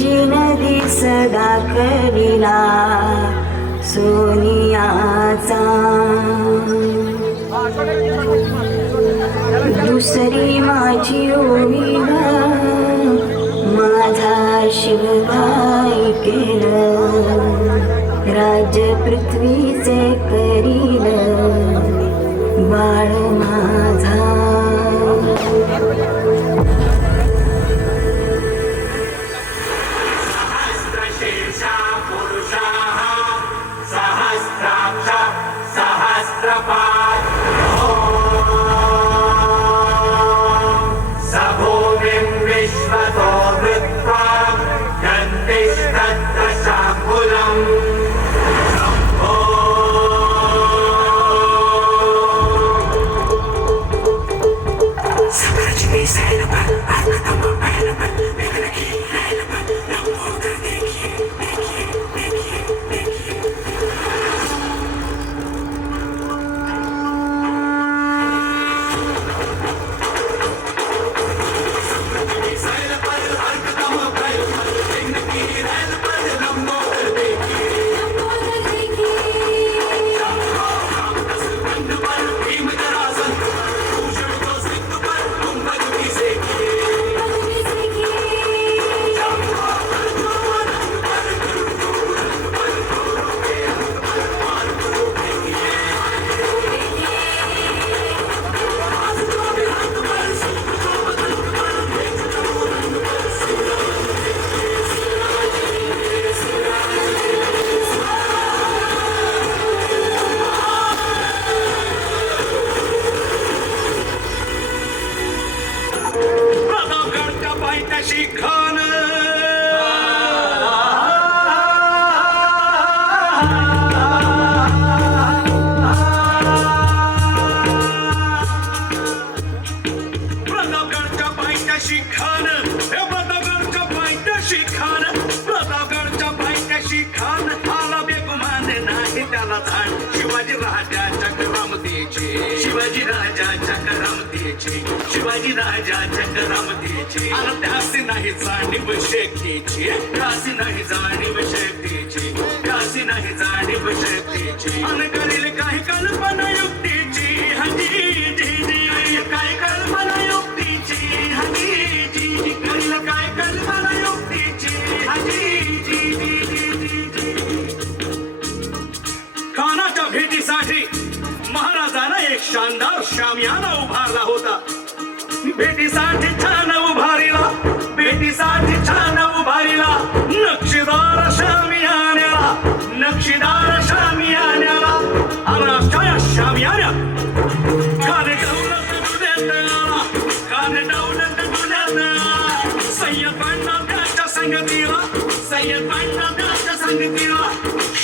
नदी सदा करीला सोनियाचा दुसरी माझी ओळी माझा शिवबाई केलं राज पृथ्वीचे करील बाळ माझा शिवाजी राजाच्या करामतीची आणि त्यासी नाही जाणीव शक्तीची त्यासी नाही जाणीव शक्तीची त्यासी नाही जाणीव शक्तीची आणि करील काही कल्पना युक्तीची हजी जी जी काय कल्पना युक्तीची हजी जी जी करील काय कल्पना युक्तीची हजी जी जी खानाच्या भेटीसाठी महाराजांना एक शानदार शामियाना उभारला होता भेटीसाठी छान उभारीला भेटीसाठी छान उभारीला नक्षीदार शामियान्याला नक्षीदार शामियान्याला अनाशया शामियान्या काने दौलत दुनियात आला काने दौलत दुनियात आला सय्यद बंडा त्याच्या संगतीला सय्यद बंडा त्याच्या संगतीला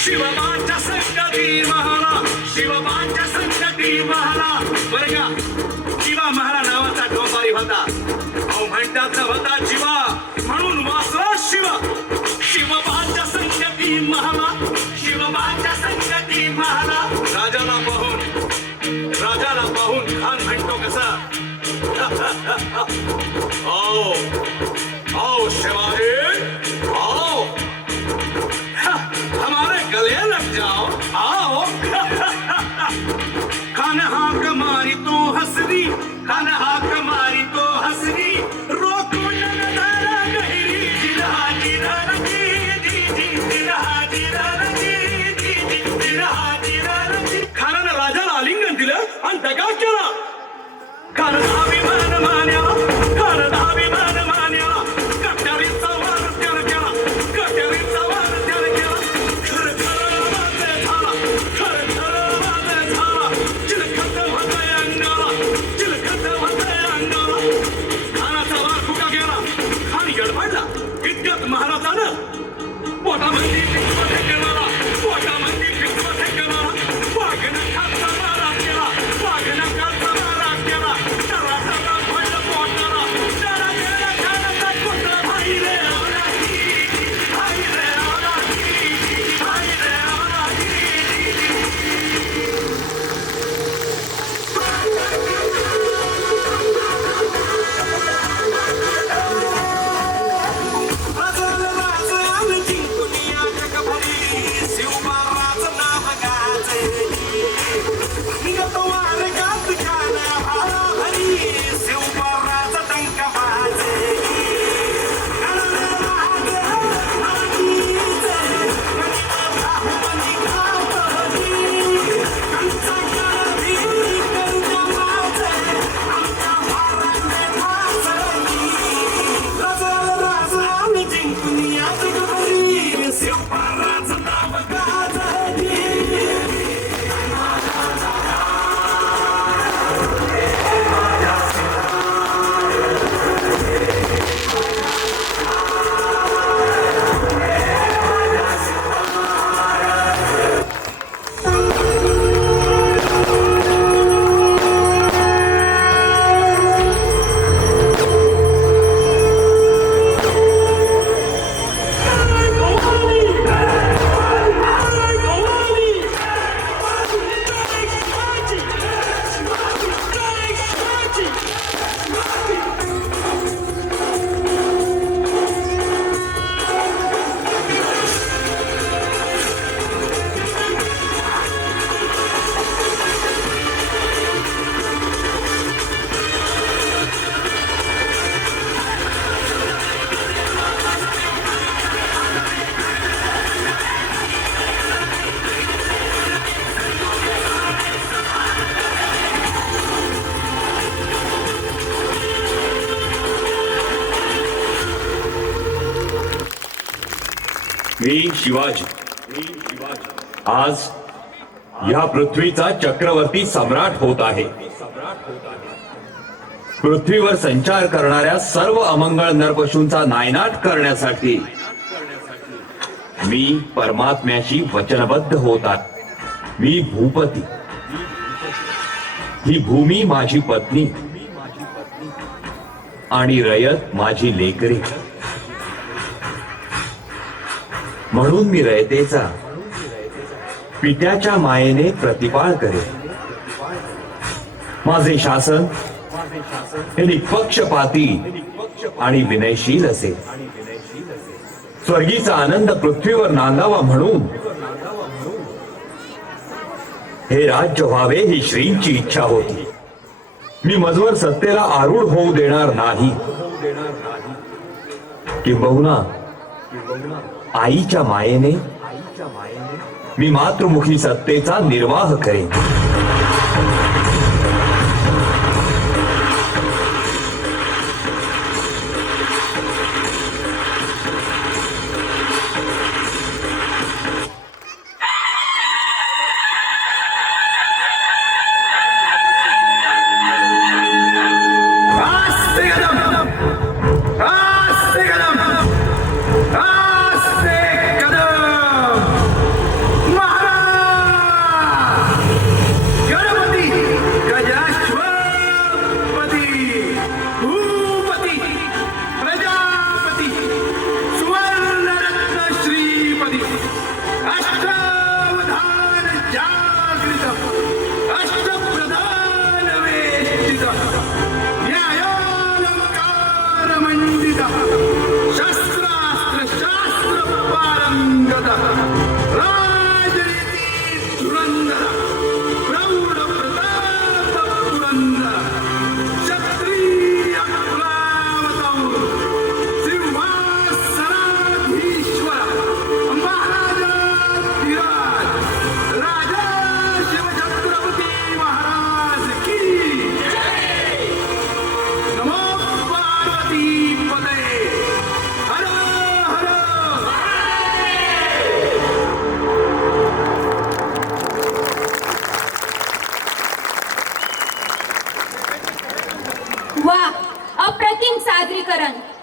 शिवबाच्या संगती महाला शिवबाच्या संगती महाला बरं का शिवा महारा नावाचा डोंबारी होता अहो म्हणतात होता शिवा म्हणून वासला शिवा शिवबाच्या संगती महाला शिवबाच्या संगती महाला राजाला पाहून खान म्हणतो कसा ओ ओ शिवाजी आओ हमारे गले लग जाओ आओ खान हाक मारी तो हसरी खान हाक मारी तो हसरी रोको नगारा गहिरी जिरहा जिरहा जी जी जी जिरहा जिरहा जी जी जी जिरहा जिरहा जी खानानं राजाला आलिंगन दिलं आणि दगा केला खान अभिमान मान्या खान अभिमान मान्या कट्यारीचा वार त्यानं केला कट्यारीचा वार त्यानं केला खर खर वाजे झाला खर खर वाजे झाला चिलखत होतंय अंगाला चिलखत होतंय अंगाला खानाचा वार फुका गेला खान गडबडला इतक्यात महाराजानं पोटामध्ये पिकवत केला पोटामध्ये पिकवत केला वाघनं खालचा मारा केला वाघनं खालचा मारा केला टरा टरा पडलं पोटाला टरा गेला खानाचा पुत्र भाई रे भाई रे भाई रे मी शिवाजी आज या पृथ्वीचा चक्रवर्ती सम्राट होत आहे. पृथ्वीवर संचार करणाऱ्या सर्व अमंगळ नरपशूंचा नायनाट करण्यासाठी मी परमात्म्याशी वचनबद्ध होत आहे. मी भूपती, ही भूमी माझी पत्नी आणि रयत माझी लेकरी. म्हणून मी रयतेचा पित्याच्या मायेने प्रतिपाळ करेन. माझे शासन हे निष्पक्षपाती आणि विनयशील असेल. स्वर्गीचा आनंद पृथ्वीवर नांदावा म्हणून हे राज्य व्हावे ही श्रींची इच्छा होती. मी मजवर सत्तेला आरूढ होऊ देणार नाही. किंबहुना आईच्या मायेने मी मातृमुखी सत्तेचा निर्वाह करेन.